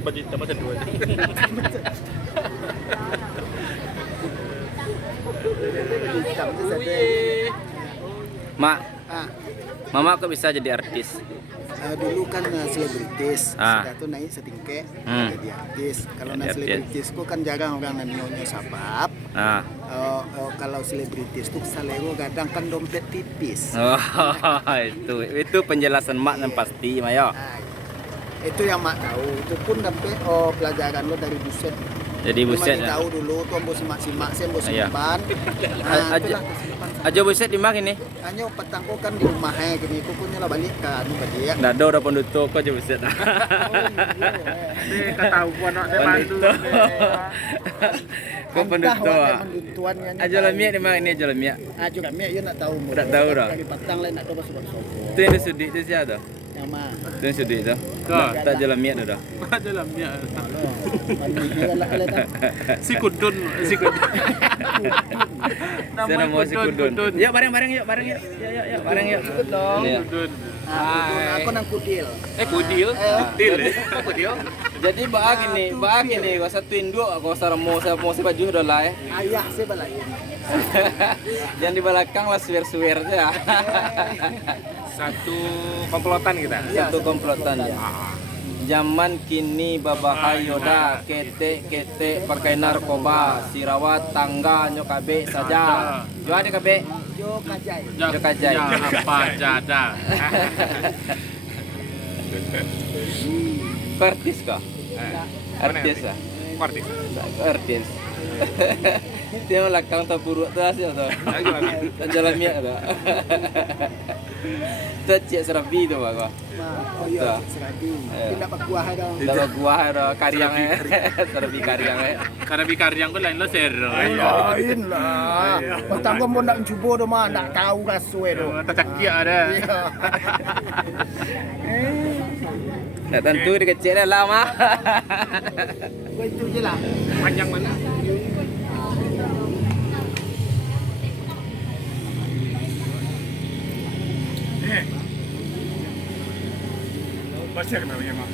Baju hitam masa dua. Hitam itu satu. Mak, Ah, mama kok bisa jadi artis? dulu kan selebritis, Ah. sudah tuh naik setingkat jadi Hmm. artis. Kalau Jadi na artis. selebritis ku kan jarang orang nanya sabab. Ah. Kalau selebritis tuh salero kadang kan dompet tipis. Oh, itu penjelasan mak yang pasti, Mayo. Ah, itu yang mak tahu. Itu pun dapat pelajaran lo dari buset. Jadi buset Cuma ya. tahu dulu tuh ambo simak-simak, saya ambo Iya. simpan. Aja aja buset di mak ini. Hanya petangku kan di rumahnya gini, aku punya lah balik kan tadi ya. Nggak ada udah pendutuk kok aja buset. Ini ketahuan nak mandu. Kok pendutuk. Pendutuannya Aja lemia di mak ini aja lemia. Aja kami ya nak tahu. Tak tahu dah. Dari petang lain nak coba sobat sopo. Itu yang disudi itu siapa tuh? Yang mah. Itu yang sudi itu. Kok? Tak aja lemia dah. Aja lamnya. Halo. Si kudun, si kudun. Saya mau si kudun. Yuk bareng-bareng yuk, bareng yuk. Yuk, bareng yuk. Iya. Kudun. Aku nang kudil. Kudil. Kudil. Kudil. Jadi baag ini, gua satuin dua, gua usah mau si baju udah lah ya. Ayah saya balai. Yang di belakang lah suwer-suwer aja. Satu komplotan kita. Satu komplotan ya. Zaman kini babahayoda kete pakai narkoba sirawat tangga nyokabe saja. Jo ada kabe. Jo kajai. Jo kajai. Ya, apa jada. Artis kah? Artis ah. Artis. Artis. Dia belakang tak buruk tu hasil tu. Tak jalan miak tu. Tu cik serabi tu pak. Oh iya, serabi. Tidak pakuah dong. Dapat buah ada karyang serabi karyang Karena bikariang ko lain lo sero. Lain lah. Petang gua mau nak cuba tu mah, nak tahu rasue tu. Tacaki ada. Tak tentu dia kecil dah lama. Gua itu je lah. Panjang mana? Baca kenapa ya, Mak?